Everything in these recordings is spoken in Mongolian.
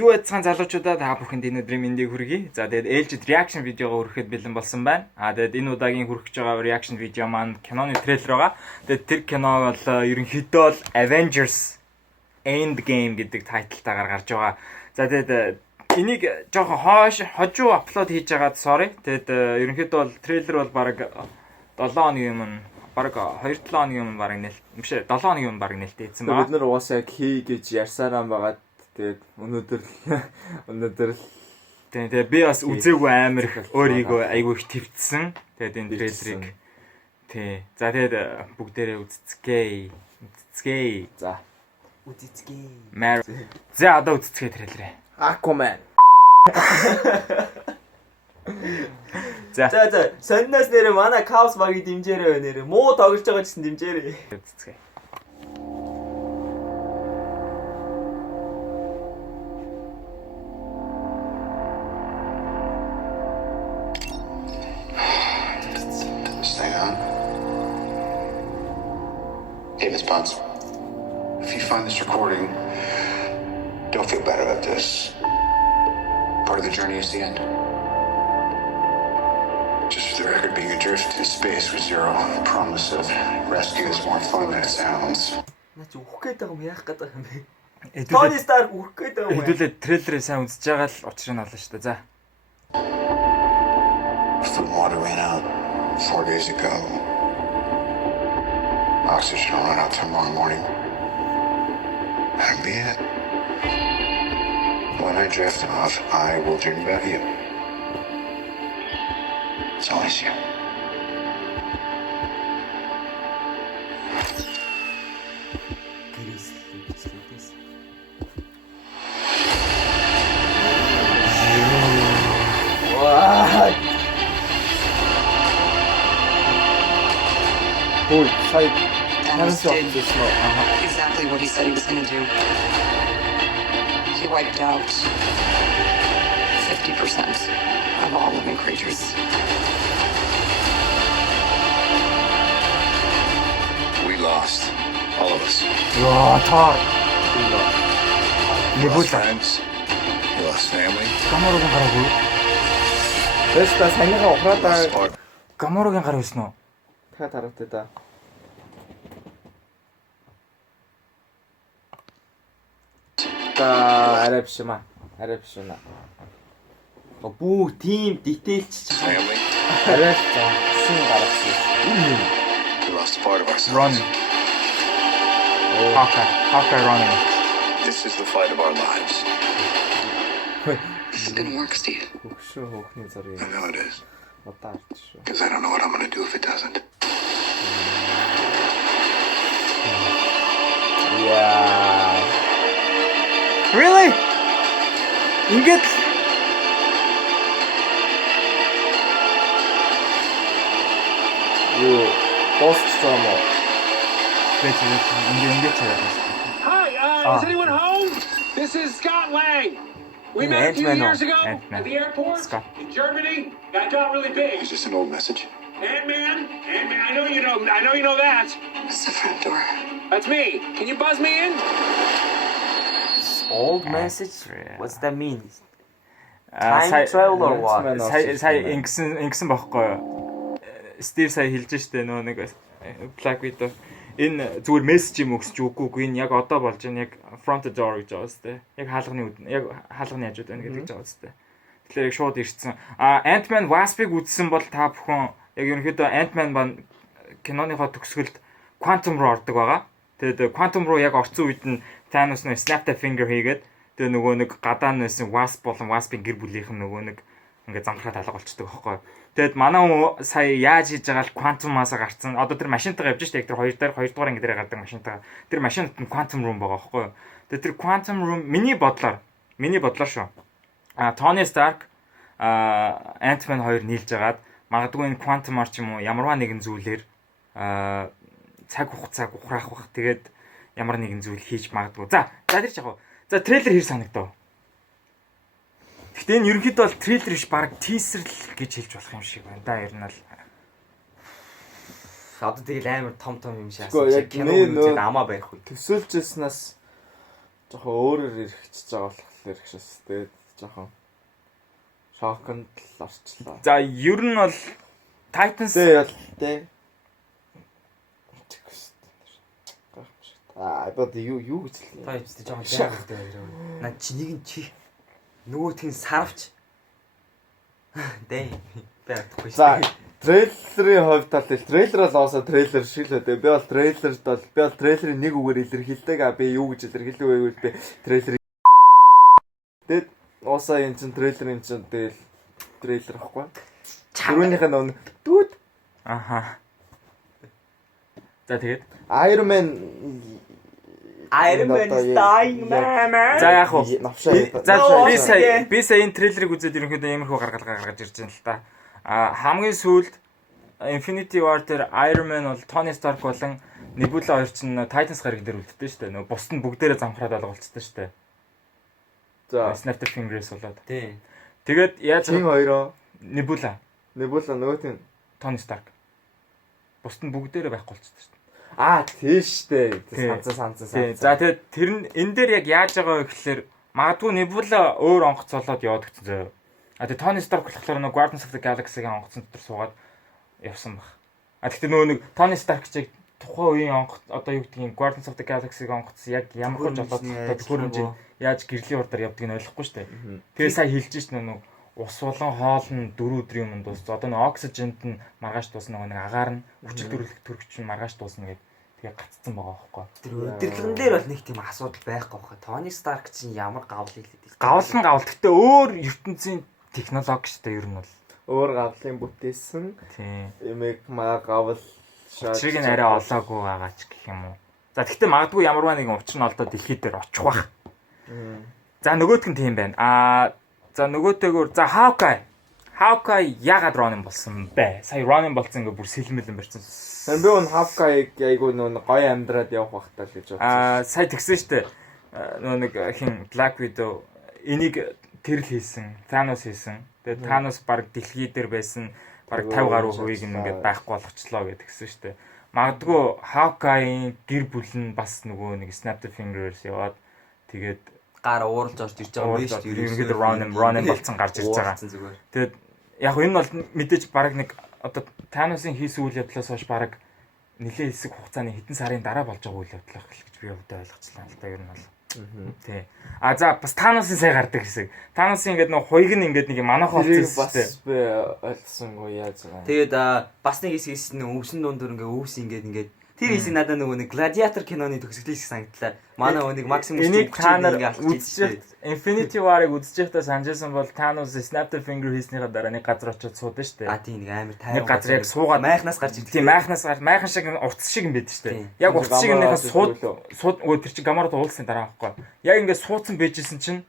юу яцхан залуучуудаа та бүхэнд энэ өдрийн мэндийг хүргэе. За тэгээд ээлжид reaction видеогоо хүрэхэд бэлэн болсон байна. Тэгээд энэ удаагийн хүргэж байгаа reaction видео маань киноны трейлер байгаа. Тэгээд тэр кино бол ерөнхийдөө бол Avengers Endgame гэдэг тайталтайгаар гарч байгаа. За тэгээд энийг жоохон хожуу аплод хийж байгаад sorry. Тэгээд ерөнхийдөө бол трейлер бол баг 7 хоногийн өмнө баг 2-7 хоногийн өмнө баг нэлт биш 7 хоногийн өмнө баг нэлтээдсэн байна. Бид нар угаасаа яг хий гэж ярьсараа байгаад тэгээд өнөөдөр тэгээд би бас үзээгүй амар их өөрийгөө айгүй их твцсэн. Тэгээд энэ трейлерыг тий. За тэгээд бүгдээрээ үзцгээе. За. Үзцгээе. За одоо үзцгээе трейлерээ. Aquaman. За сонноос нэрээ манай Chaos багийг дэмжээрэй нэрээ. Муу тоглож байгаа гэсэн дэмжээрэй. Үзцгээе. Stay on. David Spons. If you find this recording, don't feel bad about this. Part of the journey is the end. Just for the record, being adrift in space with zero promise of rescue is more fun than it sounds. Наач үхэх гээд байгаа юм яах гээд байгаа юм бэ? Tony Stark үхэх гээд байгаа юм. Хэдүүлээ трейлерыг сайн үзэж байгаа л учрыг нь олно шүү дээ. За. Food and water ran out 4 days ago. Oxygen will run out tomorrow morning. That'll be it. When I drift off, I will dream about you. It's always you. What? Ой, сая Thanos did exactly what he said he was going to do. He wiped out 50% of all living creatures. We lost. All of us. Ёо тоо. We lost friends. We lost family. Гаморогийн гар өгөө. Тэста санийгаа ухраадаа Lost art. Гаморогийн гар өснө үү? дахиад хараатай да. Арай биш юм аа. Бүх team detailч Family. Арай зогсон гаргасан. We lost a part of ourselves. Running. Hawkeye running. This is the fight of our lives. This is going to work, Steve. Хөгшөө хөөхний зарыг I know it is. удаа арч шүү. Because I don't know what I'm going to do if it doesn't. Яа. Really? Ингээд Юу пост само. ингээд чараад. Hi, is anyone home? This is Scott Lang. We met a few Ant-Man, years ago Ant-Man. at the airport Scott. in Germany. That got really big. Is this an old message? Ant-Man, I know you know that. It's the front door. That's me. Can you buzz me in? old message. What's that mean? Time Time travel or what? Сая ингэсэн байхгүй юу? Стив сая хэлж штэ нөө нэг Black Widow энэ зүгээр мессеж юм өгсөж үгүйгүй энэ яг одоо болж байна яг front door гэж байгаа сте. Яг хаалганы хажууд байна гэдэг гэж байгаа сте. Тэгэхээр яг шууд ирсэн. Ant-Man Wasp-ыг үзсэн бол та бүхэн яг ерөнхийдөө Ant-Man ба киноныхоо төгсгөлд Quantum руу ордог байгаа. Тэгээд Quantum руу яг орсон үед нь Thanos нөө snap the finger хийгээд тэгээ нөгөө нэг гадаа нэсэн Wasp болон Wasp-ийн гэр бүлийнхэн нөгөө нэг ингээд замхрахад алга болчихдог байхгүй. Тэгэд манай хүн сая яаж хийж байгаа л Quantum маса гарцсан. Одоо тэр машинтайгаа явж штэ яг тэр 2 дугаар ангид гардаг машинтайгаа. Тэр машинд нь Quantum room байгаа байхгүй. Тэгээд тэр Quantum room миний бодлоор шүү. Tony Stark Ant-Man 2 нийлж агаад магадгүй энэ Quantum Arch юм уу ямарваа нэгэн зүйлээр цаг хугацааг ухраах бах. Тэгээд ямар нэгэн зүйл хийж магадгүй. За тэр жаах. За трейлер хэр санагдав? Гэтэ энэ ерөнхийдөө бол трейлер биш баг тизер л гэж хэлж болох юм шиг байна да ер нь л. Одоо тэгэл амар том юм шаасан. Гэхдээ яг кино үзээд амаа байх үү. Төсөөлжсэнээс жоохон өөрөөр ирчихэж байгаа болох болохоор их шээс. Тэгээд жоохон шоконд л орчлоо. За ер нь бол Titans Тэ. Одоо юу гэж хэлээ. Та ичтэй жоохон байгаад байна. Наа чи нэг нь чи нөгөөх нь сарвч. Дэй. Байхгүй. За трейлерийн хувьд тал трейлер бол оосоо трейлер шиг л үү. Би бол трейлерын нэг үгээр илэрхийлдэг. Би юу гэж илэрхийлэх вэ гэвэл би трейлер. Тэгэд оосоо энэ чин трейлер юм чин тэгэл трейлер ахгүй. Түрүүнийх нь нэг дүүд. Аха. За тэгээд Iron Man is dying man. за яг уу. За Би сая энэ трейлерыг үзээд ерөнхийдөө иймэрхүү гаргаж ирж байна л та. Хамгийн сүүлд Infinity War дээр Iron Man бол Tony Stark болон Nebula хоёр чинь Titans гариг дээр үлдсэн шүү дээ. Нөгөө бусд нь бүгдээрээ замхраад алгуулцсан шүү дээ. За Snap the Fingers болоод. Тий. Тэгээд яаж Чин хоёроо Nebula нөгөө тийм Tony Stark. Бусд нь бүгдээрээ байхгүй болчихсон шүү дээ. тийш дээ. Тий. Санцаа. За тэгээд тэр нь энэ дээр яг яаж байгаа вэ гэхээр магадгүй Nebula өөр онгоц болоод яваад гэсэн зөө. Тэгээд Tony Stark болохоор нөгөө Guardians of the Galaxy-гийн онгоцон дотор суугаад явсан баг. Гэхдээ нөгөө нэг Tony Stark чиг тухайн үеийн онгоц одоо юу гэдгийг Guardians of the Galaxy-гийн онгоц яг ямар хурж болоод төхөөрөмж яаж гэрлийн урдаар явдгийг нь ойлгохгүй шүү дээ. Тэгээ сая хэлж шít нөгөө ус болон хоол нь 4 өдрийн өмнө дууссан. Одоо нэг оксижент нь маргааш дуусна, нэг агаар нь хүчил төрөлх төрөгч нь маргааш дуусна гэдэг тэгээ гаццсан байгаа байхгүй. Тэр өдөрлгөн дээр бол нэг тийм асуудал байхгүй хаа. Tony Stark чинь ямар гавл хэлээд. Гавл. Гэхдээ өөр ертөнцийн технологи шүү дээ ер нь бол. Өөр гавлын бүтээсэн. Тийм. Эмэг гавл Учрыг нь арай олоогүй байгаа ч гэх юм уу. За гэхдээ магадгүй ямарваа нэгэн учир нь олдоо дэлхийд дээр очих бах. За нөгөөх нь тийм байна. За нөгөөтэйгөр за Hawkeye ягаад Ronin болсон бэ? Сая Ronin болсон ингээ бүр сэлмэлэн барьсан. Би он Hawkeye айгуу нөө гоё амьдраад явах бахтаа л гэж бодсон. Сая тэгсэн штэ. Нөө нэг хин Black Widow энийг тэрл хийсэн, Thanos хийсэн. Тэгээд Thanos баг дэлхий дээр байсан баг 50 гаруй хувийг ингээд байхгүй болгочлоо гэдгсэн штэ. Магадгүй Hawkeye-ийн гэр бүл нь бас нөгөө нэг Snap the Fingers яваад тэгээд гар ууралж орж ирж байгаа юм биш үү? Ерөнхийдөө Ronin болцсон гарч ирж байгаа. Тэгээд яг энэ бол мэдээж баг нэг одоо Thanos-ийн хийсэн үйл явдлаас хойш баг нэлээд хэсэг хугацааны хэдэн сарын дараа болж байгаа үйл явдал байх гэж би өвдөө ойлгочлаа л да ер нь бол. Тий. За бас Thanos-ийн сая гардаг хэсэг. Thanos-ийн ингээд нэг хуйг нь ингээд нэг манайхан болчихсон шүү дээ. Би ойлгосонгүй яаж байгаа. Тэгээд бас нэг хэсгээс нь өвсөн дундуур өвс ингээд тэр хэсэг надад нөгөө нэг Gladiator киноны төгсгөл шиг санагдлаа. Манай нэг Maximus энийг та нар үзчих Infinity War-ыг үзчихдээ санджсан бол Thanos Snap the Finger хийснийхаа дараа нэг газар очиод суудаг шүү дээ. Тийм нэг амар тайван. Нэг газар яг суугаад майхнаас гарч ирлээ. Тийм майхан шиг утас шиг юм байдаг шүү дээ. Яг утас шиг нөхөд сууд тэр чинь Gamora-д уулзсан дараа байхгүй. Яг ингээд суудсан байжсэн чинь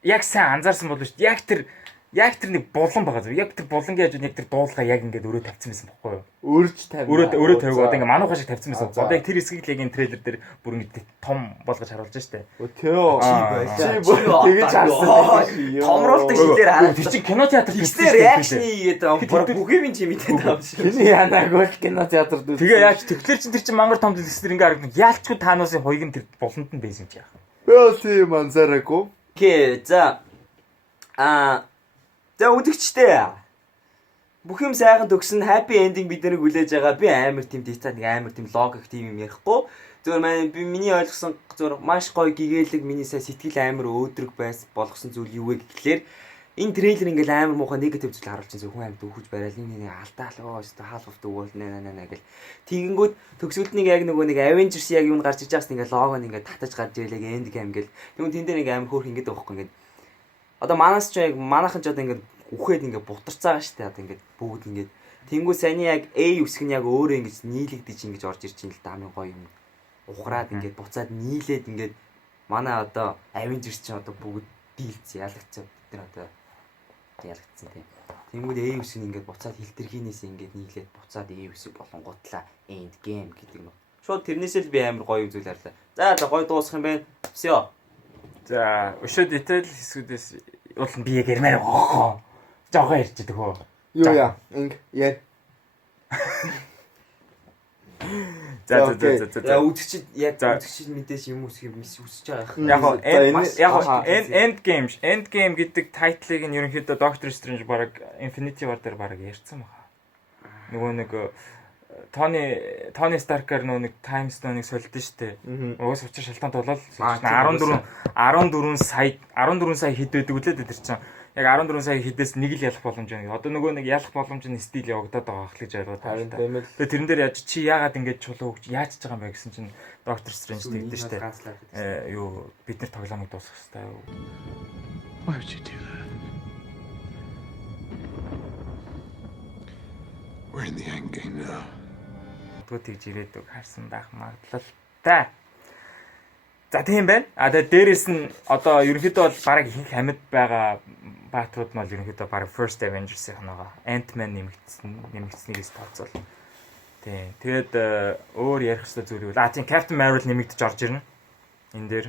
яг сайн анзаарсан болов шүү дээ. Яг тэр нэг булан байгаа зү. Яг тэр булангийн хажууд яг тэр дуулгаа яг ингээд өрөө тавьсан байсан байхгүй юу? Өрөө тавиад одоо ингээд мануухан шиг тавьсан байсан. Одоо яг тэр хэсгийг л яг энэ трейлер дээр бүр ингээд том болгож харуулж штэ. Тэгэж харсан. Томруулдаг шилээр хараад. Тэр чинь кинотеатр хийсэн реакшн хийгээд бүхэвийн чимэтэй таав шүү. Тэний янаагүй кинотеатрд үү. Тэгээ яаж тэгэхээр чинь тэр чинь мангар том дэлгэсэр ингээд харагдана. Яалчгүй Thanos-ийн хоёг нь тэр буланд нь байсан юм чи яах. Би бол тийм анзаараагүй. Окей, за үдэгчтэй. Бүх юм сайхан төгсөн happy ending бид нарыг хүлээж байгаа. Би амар тийм деталь амар тийм логик тийм юм ярихгүй. Зөвхөн миний ойлгосон зөвхөн маш гоё гэгээлэг миний сая сэтгэл амар өөдрөг байсан болгосон зүйл юу вэ гэхлээр энэ трейлер ингээл амар муухай негатив зүйл харуулж байгаа хүн амьд өгөж барайл энэ алдаалаа өстө half of the world нэ гэл. Тэгэнгүүт төгсгөлд нэг яг нөгөө нэг Avengers яг юунд гарч иж байгаас ингээл лого нь ингээд татаж гарч ирлээ end game гэл. Тэгвэл тэн дээр нэг амар хөөх ингээд байхгүй ингээд. Одоо манаас ч яг манайхан ч одоо ингээд үхээд ингээд бутарцаа байгаа шүү дээ. Одоо ингээд бүгд ингээд тэнгүү саяны яг A үсг нь яг өөрөө ингэж нийлэгдэж ингэж орж ирж ин л даамын гоё юм. Ухраад ингээд буцаад нийлээд ингээд манай одоо Avengers ч одоо бүгд дийлц ялагдсан. Тэр одоо ялагдсан тийм. Тэнгүүд A үсг нь ингээд буцаад хилтэрхийнээс ингээд нийлээд буцаад A үсг болонгуутлаа end game гэдэг юм. Шууд тэрнээсээ л би амар гоё зүйл харлаа. За гоё дуусах юм байна. Всё. За, өшөө detail хэсгүүдээс уул нь би яг ярмаар байгаа. Жогоо ярьж идэх хөө. Юу яа? Яа. За. За үзэгчид яг За. үзэгчид мэдээж юм үсгий үсэж байгаа Яг End Game гэдэг тайтлыг нь ерөнхийдөө Doctor Strange баг Infinity War дээр баг ярьсан байна. Нөгөө нэг Тони Старкаар нэг Time Stone-ыг солиод штэ. Уус учир шалтгаан тулаад 14 сая хэд байдаг үлээд тэр чинь. Яг 14 сая хэдээс нэг л ялах боломж байна. Одоо нөгөө нэг ялах боломж нь стил явагдаад байгаа хэл гэж ойлгоод байна. Тэгээ тэрэн дээр яаж чи яагаад ингэж чулуу өгч яаж ч байгаа юм бэ гэсэн чинь Doctor Strange тэгдэж штэ. Юу бид нар тоглоомыг дуусгах хэрэгтэй юу? Why would you do that? We're in the end game now. Тэгж ирээдүг харсан байх магадлал та. За тийм байна. Тэгээд дээрэс нь одоо ерөнхийдөө бол бараг их амьд байгаа баатрууд нь бол ерөнхийдөө бараг First Avengers-ийн ханаага Ant-Man нэмэгдснээс тооцоол. Тийм. Тэгээд өөр ярих хэвээр зүйл бол тийм Captain Marvel нэмэгдэж орж ирнэ. Энэ дээр.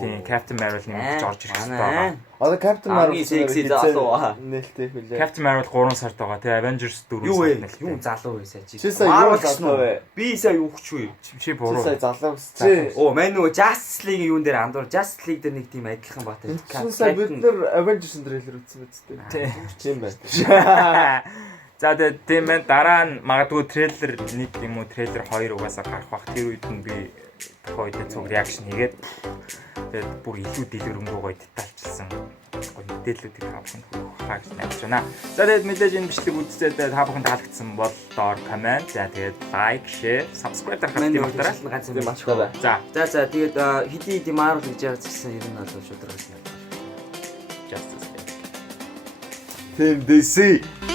Тийм Captain Marvel нэмэгдэж орж ирэх хэрэгтэй байгаа. Одоо Captain Marvel секси залуу. нээлттэй хүлээ. Captain Marvel 3 сард байгаа. Тэгээ Avengers 4 Юу вэ? сард Юу залуу вэ сая чи? Чи сая юу залуу вэ? Би сая юу хүч вэ? Чи буруу. Чи сая залуу гэсчээ. Оо мань нөгөө Justice League юун дээр андуур Justice League дээр нэг тийм адилхан бат. Чи сая бид нар Avengers трейлер үзсэн биз дээ. Тийм байна. За тийм байна. Дараа нь магадгүй трейлер нэг юм уу трейлер 2 угаасаа гарах бах. Тэр үед нь би тухайд цуг реакшн хийгээд тэгээд бүр илүү дэлгэрэнгүй гоё детальчилсан гоё мэдээллүүдийг та бүхэнд хаагч найдаж байна. За тэгээд мэдээж энэ бичлэг үзсээд та бүхэнд таалагдсан бол доор комент, за тэгээд лайк, share, subscribe дарахад дэмжээрэй. ганц юм Маш гоё. За тэгээд хэдий Marvel гэж ярьсан ер нь бол шударгаас юм. Justice. Team DC